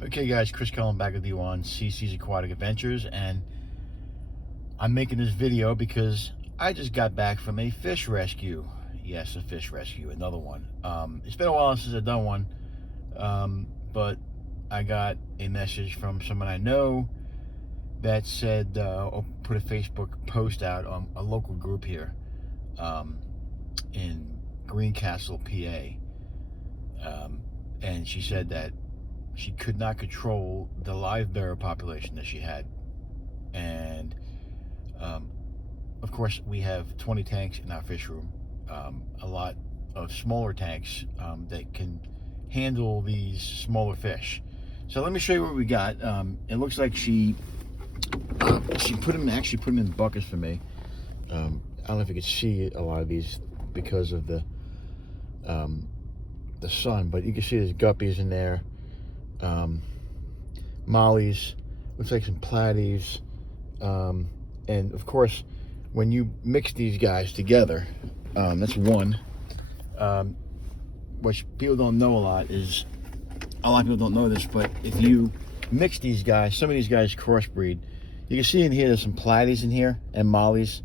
Okay guys, Chris Cullen back with you on CC's Aquatic Adventures, and I'm making this video because I just got back from a fish rescue. Yes, a fish rescue, another one. It's been a while since I've done one, but I got a message from someone I know that said, put a Facebook post out on a local group here in Greencastle, PA, and she said that she could not control the live bearer population that she had. And of course, we have 20 tanks in our fish room, a lot of smaller tanks that can handle these smaller fish. So let me show you what we got. It looks like she put them in buckets for me. I don't know if you can see a lot of these because of the sun, but you can see there's guppies in there. Mollies, looks like some platies, and of course when you mix these guys together, that's one. What people don't know a lot of people don't know this, but if you mix these guys, some of these guys crossbreed. You can see in here there's some platies in here and mollies.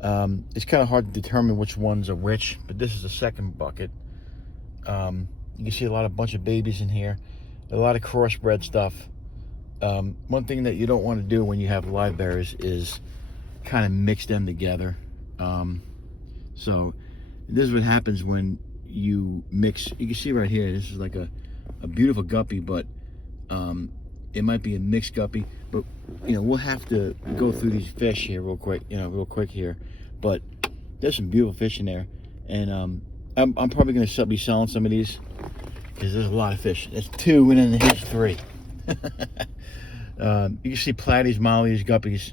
It's kind of hard to determine which ones are which, but this is the second bucket. You can see a bunch of babies in here, a lot of crossbred stuff. One thing that you don't want to do when you have live bearers is kind of mix them together. So this is what happens when you mix. You can see right here, this is like a beautiful guppy, but it might be a mixed guppy. But we'll have to go through these fish here real quick here. But there's some beautiful fish in there, and I'm probably going to be selling some of these because there's a lot of fish. That's two, and then here's three. You can see platies, mollies, guppies.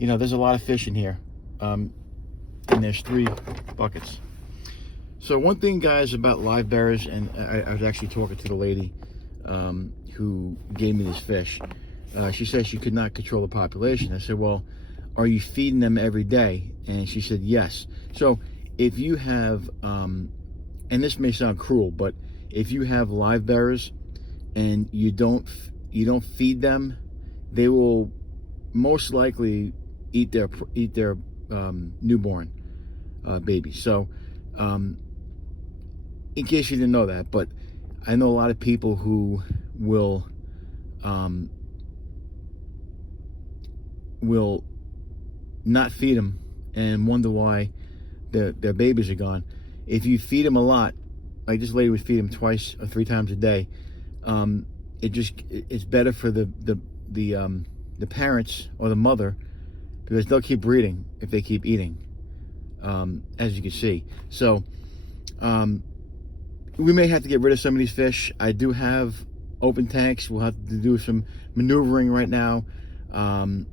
There's a lot of fish in here, and there's 3 buckets. So one thing, guys, about live bearers, and I was actually talking to the lady who gave me this fish. She said she could not control the population. I said, well, are you feeding them every day? And she said yes. So if you have, and this may sound cruel, but if you have live bearers and you don't feed them, they will most likely eat their newborn babies. So in case you didn't know that, but I know a lot of people who will not feed them and wonder why their babies are gone. If you feed them a lot, like this lady would feed them 2 or 3 times a day, it's better for the parents or the mother, because they'll keep breeding if they keep eating, as you can see. So we may have to get rid of some of these fish. I do have open tanks. We'll have to do some maneuvering right now. I'm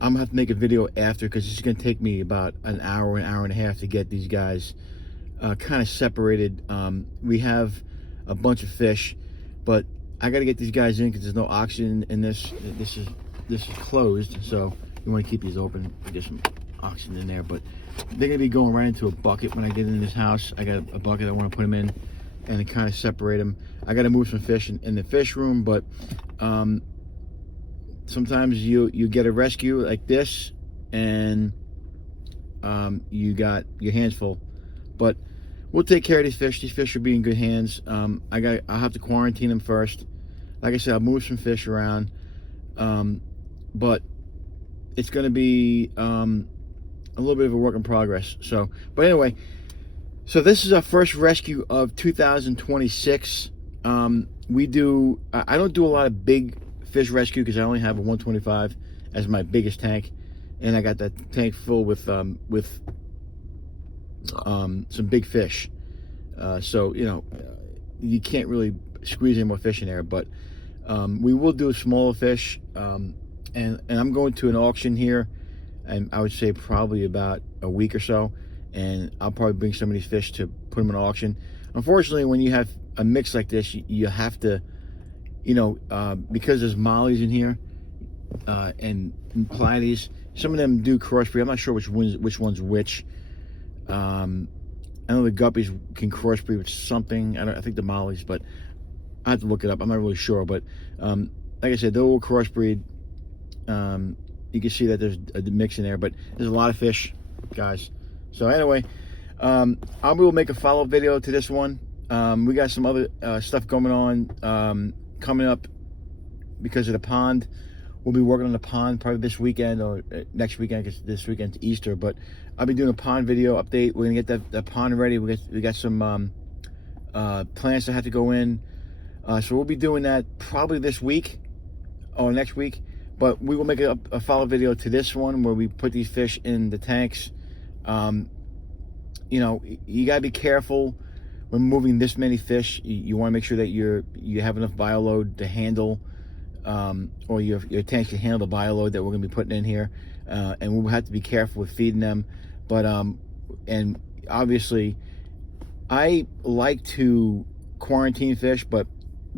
gonna have to make a video after, because it's gonna take me about an hour and a half to get these guys kind of separated. We have a bunch of fish, but I got to get these guys in because there's no oxygen in this. This is closed, so you want to keep these open to get some oxygen in there. But they're gonna be going right into a bucket when I get in this house. I got a bucket I want to put them in, and to kind of separate them. I got to move some fish in the fish room, but sometimes you get a rescue like this, and you got your hands full. But we'll take care of these fish. These fish will be in good hands. I'll have to quarantine them first. Like I said, I'll move some fish around, but it's going to be a little bit of a work in progress. So, but anyway, so this is our first rescue of 2026. I don't do a lot of big fish rescue because I only have a 125 as my biggest tank, and I got that tank full with some big fish. So you can't really squeeze any more fish in there, but we will do smaller fish, and I'm going to an auction here, and I would say probably about a week or so, and I'll probably bring some of these fish to put them in auction. Unfortunately, when you have a mix like this, you have to, because there's mollies in here and platies. Some of them do crossbreed. I'm not sure which one's which. I know the guppies can crossbreed with something. I think the mollies, but I have to look it up. I'm not really sure, but like I said, they will crossbreed. You can see that there's a mix in there, but there's a lot of fish, guys. So anyway, I will make a follow-up video to this one. We got some other stuff going on coming up because of the pond. We'll be working on the pond probably this weekend or next weekend, because this weekend's Easter. But I'll be doing a pond video update. We're gonna get that pond ready. We got some plants that have to go in. So we'll be doing that probably this week or next week. But we will make a follow video to this one where we put these fish in the tanks. You know, you gotta be careful when moving this many fish. You want to make sure that you have enough bioload to handle, or your tanks can handle the bioload that we're gonna be putting in here. And we'll have to be careful with feeding them. But and obviously, I like to quarantine fish, but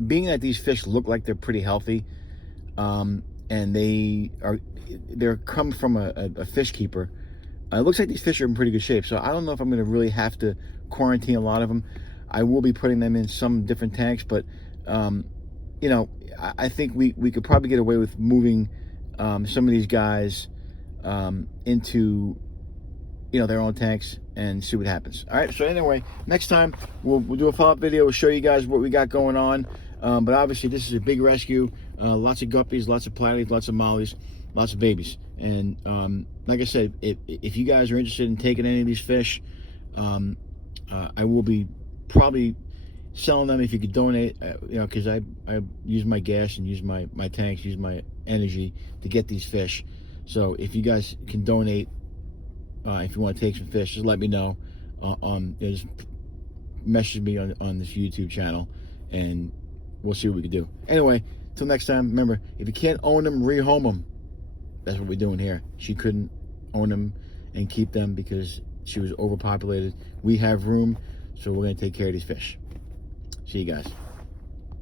being that these fish look like they're pretty healthy, and they're come from a fish keeper, it looks like these fish are in pretty good shape. So I don't know if I'm going to really have to quarantine a lot of them. I will be putting them in some different tanks, but you know, I think we could probably get away with moving some of these guys into, you know, their own tanks and see what happens. All right, so anyway, next time we'll do a follow-up video. We'll show you guys what we got going on. But obviously this is a big rescue. Lots of guppies, lots of platies, lots of mollies, lots of babies. And like I said, if you guys are interested in taking any of these fish, I will be probably selling them if you could donate, you know, because I use my gas and use my tanks, use my energy to get these fish. So if you guys can donate, if you want to take some fish, just let me know. Just message me on this YouTube channel, and we'll see what we can do. Anyway, till next time, remember, if you can't own them, rehome them. That's what we're doing here. She couldn't own them and keep them because she was overpopulated. We have room, so we're going to take care of these fish. See you guys.